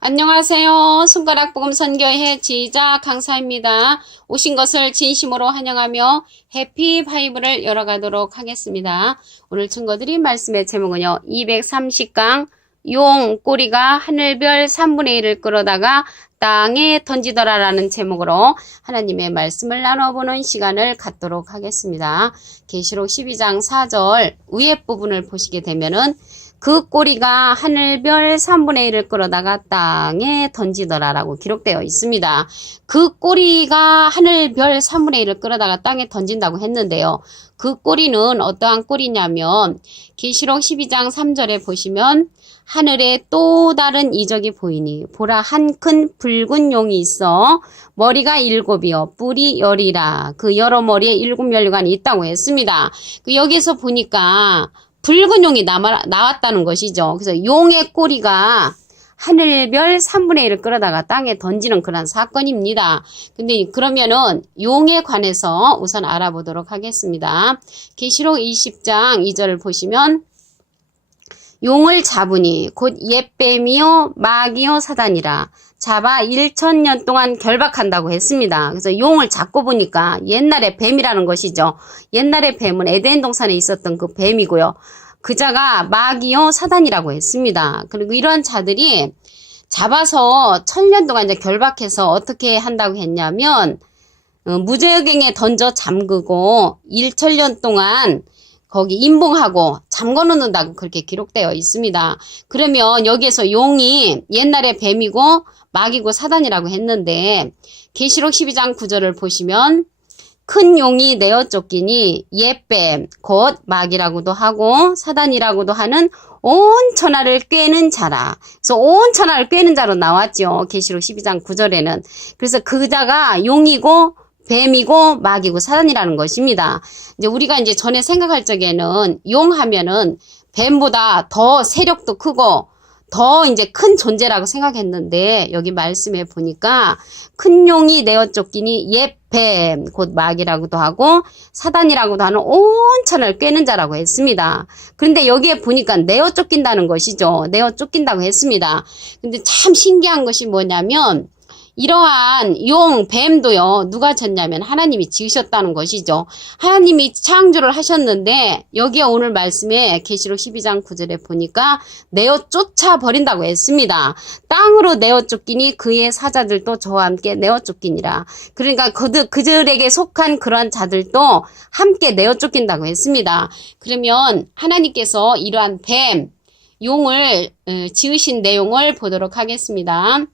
안녕하세요. 손가락복음 선교회 지휘자 강사입니다. 오신 것을 진심으로 환영하며 해피 바이블을 열어가도록 하겠습니다. 오늘 증거드린 말씀의 제목은요. 230강 용 꼬리가 하늘별 3분의 1을 끌어다가 땅에 던지더라라는 제목으로 하나님의 말씀을 나눠보는 시간을 갖도록 하겠습니다. 계시록 12장 4절 위에 부분을 보시게 되면은 그 꼬리가 하늘별 3분의 1을 끌어다가 땅에 던지더라라고 기록되어 있습니다. 그 꼬리가 하늘별 3분의 1을 끌어다가 땅에 던진다고 했는데요. 그 꼬리는 어떠한 꼬리냐면 계시록 12장 3절에 보시면 하늘에 또 다른 이적이 보이니 보라 한 큰 붉은 용이 있어 머리가 7이요 뿔이 10이라 그 여러 머리에 7면류관이 있다고 했습니다. 여기서 보니까 붉은 용이 나왔다는 것이죠. 그래서 용의 꼬리가 하늘별 3분의 1을 끌어다가 땅에 던지는 그런 사건입니다. 근데 그러면은 용에 관해서 우선 알아보도록 하겠습니다. 계시록 20장 2절을 보시면 용을 잡으니 곧 옛뱀이요 마귀요 사단이라 잡아 1000년 동안 결박한다고 했습니다. 그래서 용을 잡고 보니까 옛날에 뱀이라는 것이죠. 옛날에 뱀은 에덴 동산에 있었던 그 뱀이고요. 그 자가 마귀요 사단이라고 했습니다. 그리고 이러한 자들이 잡아서 1000년 동안 이제 결박해서 어떻게 한다고 했냐면 무저갱에 던져 잠그고 1000년 동안 거기 임봉하고 잠궈 놓는다고 그렇게 기록되어 있습니다. 그러면 여기에서 용이 옛날에 뱀이고 마귀고 사단이라고 했는데 계시록 12장 9절을 보시면 큰 용이 내어 쫓기니 옛뱀 곧 마귀라고도 하고 사단이라고도 하는 온 천하를 꿰는 자라. 그래서 온 천하를 꿰는 자로 나왔죠. 계시록 12장 9절에는. 그래서 그 자가 용이고 뱀이고 마귀고 사단이라는 것입니다. 이제 우리가 이제 전에 생각할 적에는 용 하면은 뱀보다 더 세력도 크고 더 이제 큰 존재라고 생각했는데 여기 말씀에 보니까 큰 용이 내어 쫓기니 옛뱀 곧 마귀라고도 하고 사단이라고도 하는 온 천하를 꿰는 자라고 했습니다. 그런데 여기에 보니까 내어 쫓긴다는 것이죠. 내어 쫓긴다고 했습니다. 근데 참 신기한 것이 뭐냐면 이러한 용, 뱀도요, 누가 졌냐면 하나님이 지으셨다는 것이죠. 하나님이 창조를 하셨는데, 여기에 오늘 말씀에 계시록 12장 9절에 보니까 내어 쫓아버린다고 했습니다. 땅으로 내어 쫓기니 그의 사자들도 저와 함께 내어 쫓기니라. 그러니까 그들에게 속한 그러한 자들도 함께 내어 쫓긴다고 했습니다. 그러면 하나님께서 이러한 뱀, 용을 지으신 내용을 보도록 하겠습니다.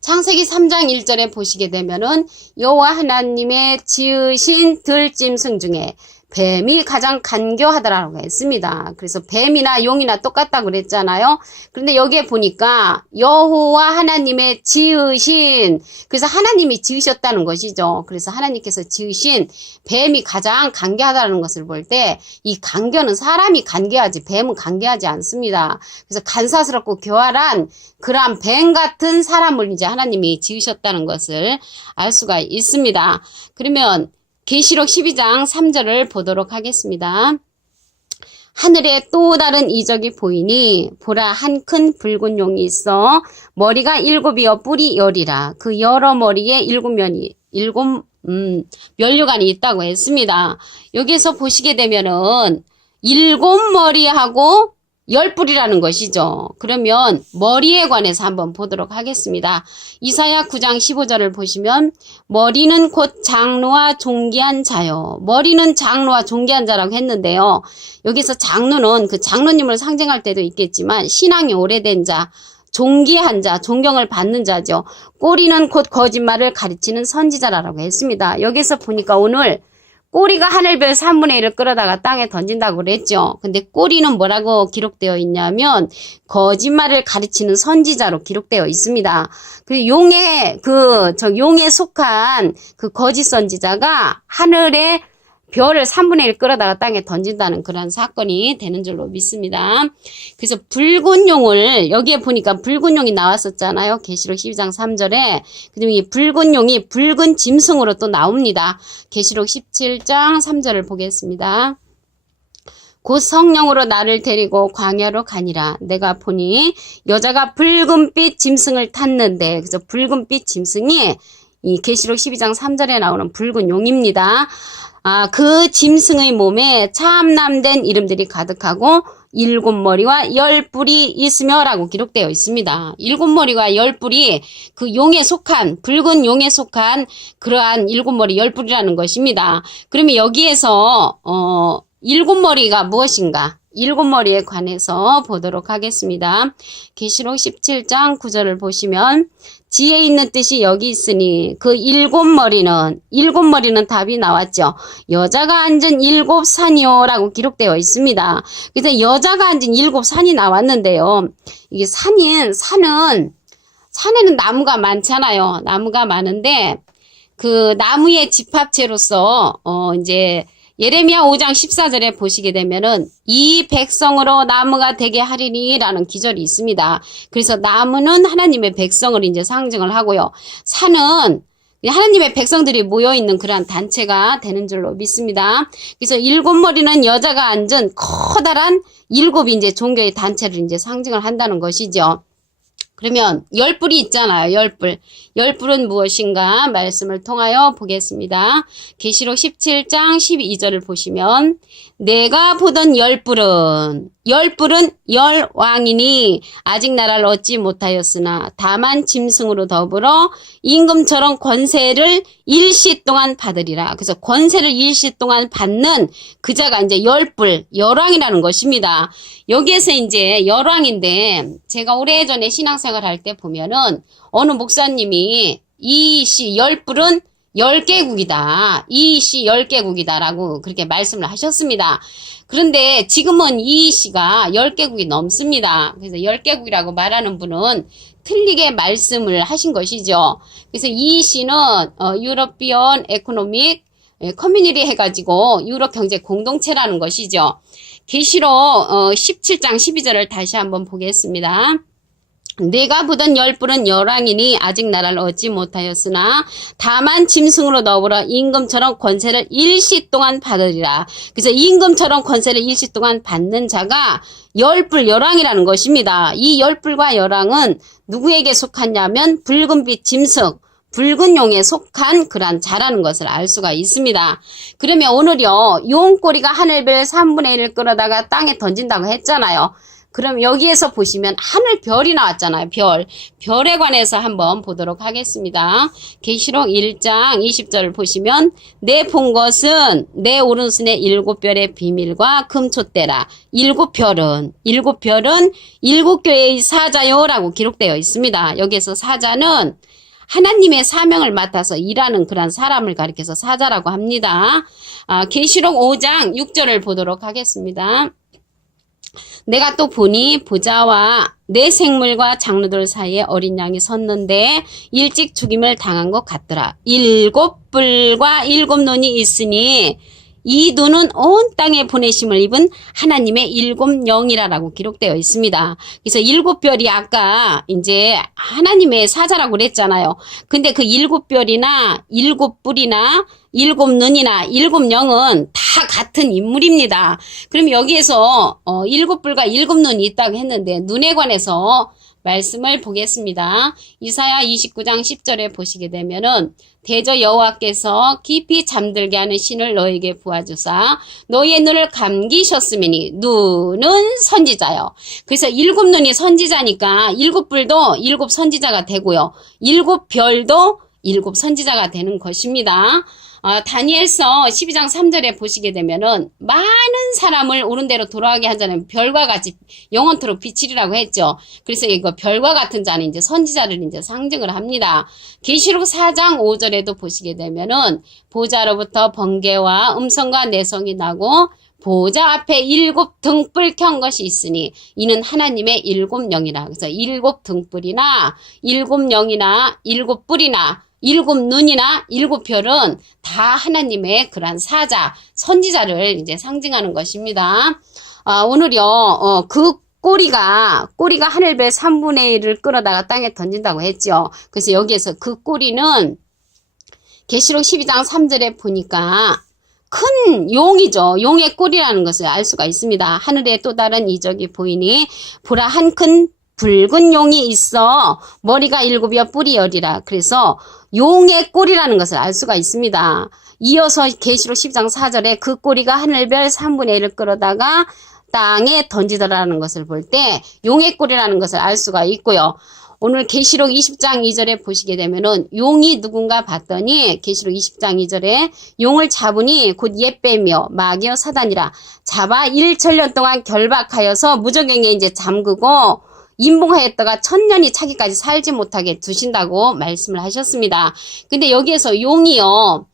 창세기 3장 1절에 보시게 되면은 여호와 하나님의 지으신 들짐승 중에 뱀이 가장 간교하더라고 했습니다. 그래서 뱀이나 용이나 똑같다고 그랬잖아요. 그런데 여기에 보니까 여호와 하나님의 지으신, 그래서 하나님이 지으셨다는 것이죠. 그래서 하나님께서 지으신 뱀이 가장 간교하다는 것을 볼 때 이 간교는 사람이 간교하지 뱀은 간교하지 않습니다. 그래서 간사스럽고 교활한 그러한 뱀 같은 사람을 이제 하나님이 지으셨다는 것을 알 수가 있습니다. 그러면 계시록 12장 3절을 보도록 하겠습니다. 하늘에 또 다른 이적이 보이니 보라 한 큰 붉은 용이 있어 머리가 7이요 뿔이 10이라 그 여러 머리에 7면류관이 있다고 했습니다. 여기서 보시게 되면은 7머리하고 10뿔이라는 것이죠. 그러면 머리에 관해서 한번 보도록 하겠습니다. 이사야 9장 15절을 보시면 머리는 곧 장로와 존귀한 자요. 머리는 장로와 존귀한 자라고 했는데요. 여기서 장로는 그 장로님을 상징할 때도 있겠지만 신앙이 오래된 자, 존귀한 자, 존경을 받는 자죠. 꼬리는 곧 거짓말을 가르치는 선지자라고 했습니다. 여기서 보니까 오늘 꼬리가 하늘별 3분의 1을 끌어다가 땅에 던진다고 그랬죠. 근데 꼬리는 뭐라고 기록되어 있냐면 거짓말을 가르치는 선지자로 기록되어 있습니다. 그 용에 속한 그 거짓 선지자가 하늘에 별을 3분의 1 끌어다가 땅에 던진다는 그런 사건이 되는 줄로 믿습니다. 그래서 붉은 용을, 여기에 보니까 붉은 용이 나왔었잖아요. 계시록 12장 3절에. 그다음에 이 붉은 용이 붉은 짐승으로 또 나옵니다. 계시록 17장 3절을 보겠습니다. 곧 성령으로 나를 데리고 광야로 가니라. 내가 보니 여자가 붉은빛 짐승을 탔는데, 그래서 붉은빛 짐승이 이 계시록 12장 3절에 나오는 붉은 용입니다. 그 짐승의 몸에 참남된 이름들이 가득하고 7머리와 10뿔이 있으며 라고 기록되어 있습니다. 7머리와 10뿔이 그 용에 속한, 붉은 용에 속한 그러한 7머리 10뿔이라는 것입니다. 그러면 여기에서 7머리가 무엇인가? 7머리에 관해서 보도록 하겠습니다. 계시록 17장 9절을 보시면 지혜 있는 뜻이 여기 있으니 그 7머리는 답이 나왔죠. 여자가 앉은 7산이요 라고 기록되어 있습니다. 그래서 여자가 앉은 7산이 나왔는데요. 이게 산에는 나무가 많잖아요. 나무가 많은데 그 나무의 집합체로서 이제 예레미야 5장 14절에 보시게 되면은 이 백성으로 나무가 되게 하리니라는 기절이 있습니다. 그래서 나무는 하나님의 백성을 이제 상징을 하고요. 산은 하나님의 백성들이 모여있는 그러한 단체가 되는 줄로 믿습니다. 그래서 7머리는 여자가 앉은 커다란 7 이제 종교의 단체를 이제 상징을 한다는 것이죠. 그러면 10뿔이 있잖아요. 10뿔. 10뿔은 무엇인가 말씀을 통하여 보겠습니다. 계시록 17장 12절을 보시면 내가 보던 10뿔은 열왕이니 아직 나라를 얻지 못하였으나 다만 짐승으로 더불어 임금처럼 권세를 일시 동안 받으리라. 그래서 권세를 일시 동안 받는 그자가 이제 10뿔, 열왕이라는 것입니다. 여기에서 이제 열왕인데 제가 오래전에 신앙생활 할 때 보면은 어느 목사님이 이씨 10뿔은 10개국이다. 이씨 10개국이다라고 그렇게 말씀을 하셨습니다. 그런데 지금은 이씨가 10개국이 넘습니다. 그래서 10개국이라고 말하는 분은 틀리게 말씀을 하신 것이죠. 그래서 이씨는 유러피언 에코노믹 커뮤니티 해가지고 유럽 경제 공동체라는 것이죠. 계시록 17장 12절을 다시 한번 보겠습니다. 내가 보던 10뿔은 열왕이니 아직 나라를 얻지 못하였으나 다만 짐승으로 더불어 임금처럼 권세를 일시 동안 받으리라. 그래서 임금처럼 권세를 일시 동안 받는 자가 10뿔 열왕이라는 것입니다. 이 10뿔과 열왕은 누구에게 속하냐면 붉은빛 짐승, 붉은 용에 속한 그러한 자라는 것을 알 수가 있습니다. 그러면 오늘요, 용꼬리가 하늘별 3분의 1을 끌어다가 땅에 던진다고 했잖아요. 그럼 여기에서 보시면 하늘별이 나왔잖아요. 별에 관해서 한번 보도록 하겠습니다. 계시록 1장 20절을 보시면 내 본 것은 내 오른손의 7별의 비밀과 금촛대라. 7별은 7교회의 사자요라고 기록되어 있습니다. 여기에서 사자는 하나님의 사명을 맡아서 일하는 그런 사람을 가리켜서 사자라고 합니다. 계시록 5장 6절을 보도록 하겠습니다. 내가 또 보니 보좌와 내 생물과 장로들 사이에 어린 양이 섰는데 일찍 죽임을 당한 것 같더라. 7뿔과 7눈이 있으니 이 눈은 온 땅에 보내심을 입은 하나님의 7영이라고 기록되어 있습니다. 그래서 7별이 아까 이제 하나님의 사자라고 그랬잖아요. 근데 그 7별이나 7뿔이나 7눈이나 7영은 다 같은 인물입니다. 그럼 여기에서 7뿔과 7눈이 있다고 했는데 눈에 관해서 말씀을 보겠습니다. 이사야 29장 10절에 보시게 되면은 대저 여호와께서 깊이 잠들게 하는 신을 너에게 부어주사 너희의 눈을 감기셨으니 눈은 선지자요. 그래서 7눈이 선지자니까 7뿔도 7 선지자가 되고요. 7별도 7 선지자가 되는 것입니다. 다니엘서 12장 3절에 보시게 되면은 많은 사람을 옳은 대로 돌아가게 하자는 별과 같이 영원토록 비치리라고 했죠. 그래서 이거 별과 같은 자는 이제 선지자를 이제 상징을 합니다. 계시록 4장 5절에도 보시게 되면은 보좌로부터 번개와 음성과 내성이 나고 보좌 앞에 7 등불 켠 것이 있으니 이는 하나님의 7영이라. 그래서 7 등불이나 7영이나 7뿔이나 7눈이나 7별은 다 하나님의 그러한 사자, 선지자를 이제 상징하는 것입니다. 오늘요, 그 꼬리가 하늘별 3분의 1을 끌어다가 땅에 던진다고 했죠. 그래서 여기에서 그 꼬리는 계시록 12장 3절에 보니까 큰 용이죠. 용의 꼴이라는 것을 알 수가 있습니다. 하늘에 또 다른 이적이 보이니 보라 한 큰 붉은 용이 있어 머리가 7이여 뿔이 10이라. 그래서 용의 꼴이라는 것을 알 수가 있습니다. 이어서 계시록 10장 4절에 그 꼬리가 하늘별 3분의 1을 끌어다가 땅에 던지더라는 것을 볼 때 용의 꼴이라는 것을 알 수가 있고요. 오늘 계시록 20장 2절에 보시게 되면은 용이 누군가 봤더니 계시록 20장 2절에 용을 잡으니 곧 옛뱀이요 마귀요 사단이라. 잡아 1천년 동안 결박하여서 무저갱에 이제 잠그고 임봉하였다가 1000년이 차기까지 살지 못하게 두신다고 말씀을 하셨습니다. 근데 여기에서 용이요,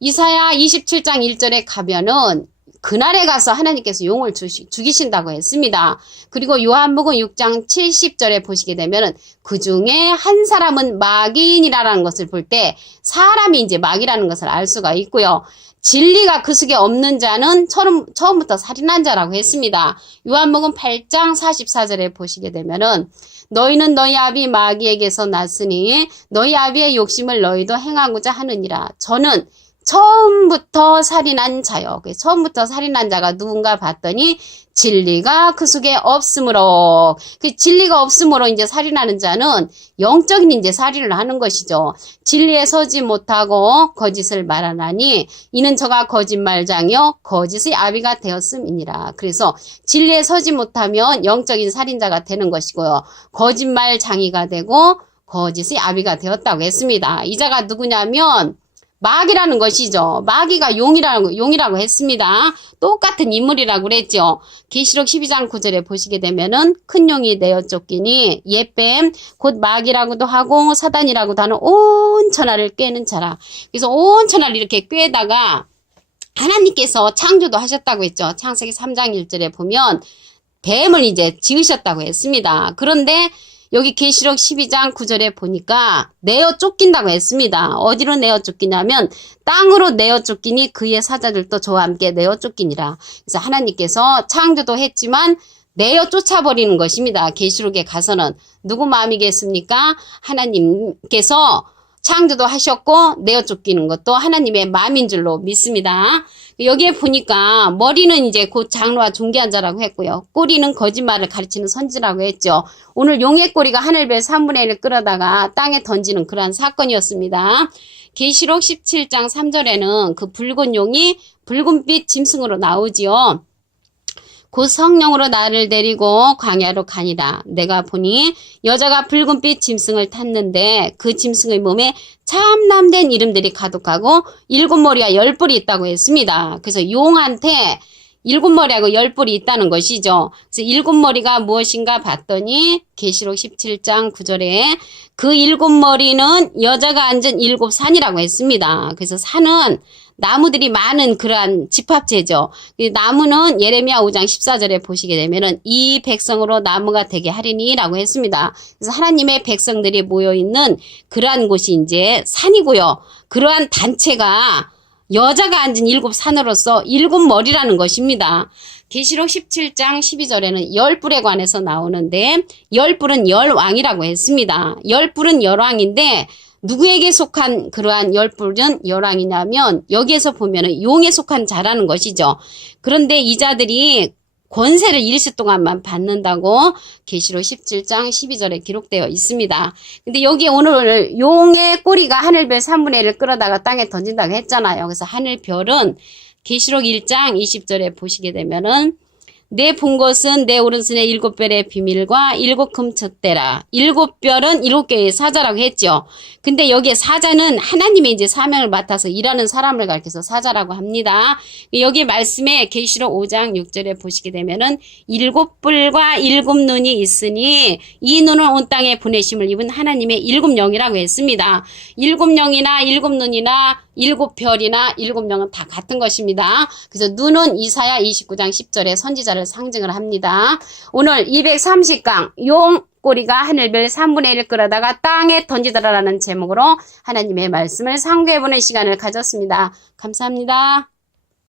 이사야 27장 1절에 가면은 그날에 가서 하나님께서 용을 죽이신다고 했습니다. 그리고 요한복음 6장 70절에 보시게 되면은 그 중에 한 사람은 마귀인이라는 것을 볼 때 사람이 이제 마귀라는 것을 알 수가 있고요. 진리가 그 속에 없는 자는 처음부터 살인한 자라고 했습니다. 요한복음 8장 44절에 보시게 되면은 너희는 너희 아비 마귀에게서 났으니 너희 아비의 욕심을 너희도 행하고자 하느니라. 저는 처음부터 살인한 자요. 처음부터 살인한 자가 누군가 봤더니 진리가 그 속에 없으므로, 그 진리가 없으므로 이제 살인하는 자는 영적인 이제 살인을 하는 것이죠. 진리에 서지 못하고 거짓을 말하나니 이는 저가 거짓말장이요 거짓의 아비가 되었음이니라. 그래서 진리에 서지 못하면 영적인 살인자가 되는 것이고요. 거짓말장이가 되고 거짓의 아비가 되었다고 했습니다. 이 자가 누구냐면 마귀라는 것이죠. 마귀가 용이라고 했습니다. 똑같은 인물이라고 그랬죠. 계시록 12장 9절에 보시게 되면은 큰 용이 내어 쫓기니 옛뱀 곧 마귀라고도 하고 사단이라고도 하는 온 천하를 꿰는 자라. 그래서 온 천하를 이렇게 꿰다가 하나님께서 창조도 하셨다고 했죠. 창세기 3장 1절에 보면 뱀을 이제 지으셨다고 했습니다. 그런데 여기 계시록 12장 9절에 보니까 내어 쫓긴다고 했습니다. 어디로 내어 쫓기냐면 땅으로 내어 쫓기니 그의 사자들도 저와 함께 내어 쫓기니라. 그래서 하나님께서 창조도 했지만 내어 쫓아버리는 것입니다. 계시록에 가서는 누구 마음이겠습니까? 하나님께서 창조도 하셨고 내어 쫓기는 것도 하나님의 마음인 줄로 믿습니다. 여기에 보니까 머리는 이제 곧 장로와 존귀한 자라고 했고요. 꼬리는 거짓말을 가르치는 선지라고 했죠. 오늘 용의 꼬리가 하늘별 3분의 1을 끌어다가 땅에 던지는 그러한 사건이었습니다. 계시록 17장 3절에는 그 붉은 용이 붉은빛 짐승으로 나오지요. 곧 성령으로 나를 데리고 광야로 가니라. 내가 보니 여자가 붉은빛 짐승을 탔는데 그 짐승의 몸에 참남된 이름들이 가득하고 7머리와 10뿔이 있다고 했습니다. 그래서 용한테 7머리하고 10뿔이 있다는 것이죠. 그래서 7머리가 무엇인가 봤더니 계시록 17장 9절에 그 7머리는 여자가 앉은 7산이라고 했습니다. 그래서 산은 나무들이 많은 그러한 집합체죠. 나무는 예레미야 5장 14절에 보시게 되면은 이 백성으로 나무가 되게 하리니라고 했습니다. 그래서 하나님의 백성들이 모여있는 그러한 곳이 이제 산이고요. 그러한 단체가 여자가 앉은 7산으로서 7머리라는 것입니다. 계시록 17장 12절에는 10뿔에 관해서 나오는데 10뿔은 열왕이라고 했습니다. 10뿔은 열왕인데 누구에게 속한 그러한 10뿔은 열왕이냐면 여기에서 보면은 용에 속한 자라는 것이죠. 그런데 이 자들이 권세를 일시 동안만 받는다고 계시록 17장 12절에 기록되어 있습니다. 근데 여기 오늘 용의 꼬리가 하늘별 3분의 1을 끌어다가 땅에 던진다고 했잖아요. 그래서 하늘별은 계시록 1장 20절에 보시게 되면은 내 본 것은 내 오른손의 7별의 비밀과 7 금촛대라. 7별은 7개의 사자라고 했죠. 근데 여기에 사자는 하나님의 이제 사명을 맡아서 일하는 사람을 가리켜서 사자라고 합니다. 여기 말씀에 계시록 5장 6절에 보시게 되면은 7뿔과 7눈이 있으니 이 눈은 온 땅에 보내심을 입은 하나님의 7영이라고 했습니다. 7영이나 7눈이나 7별이나 7명은 다 같은 것입니다. 그래서 눈은 이사야 29장 10절에 선지자를 상징을 합니다. 오늘 230강 용 꼬리가 하늘별 3분의 1을 끌어다가 땅에 던지더라라는 제목으로 하나님의 말씀을 상고해보는 시간을 가졌습니다. 감사합니다.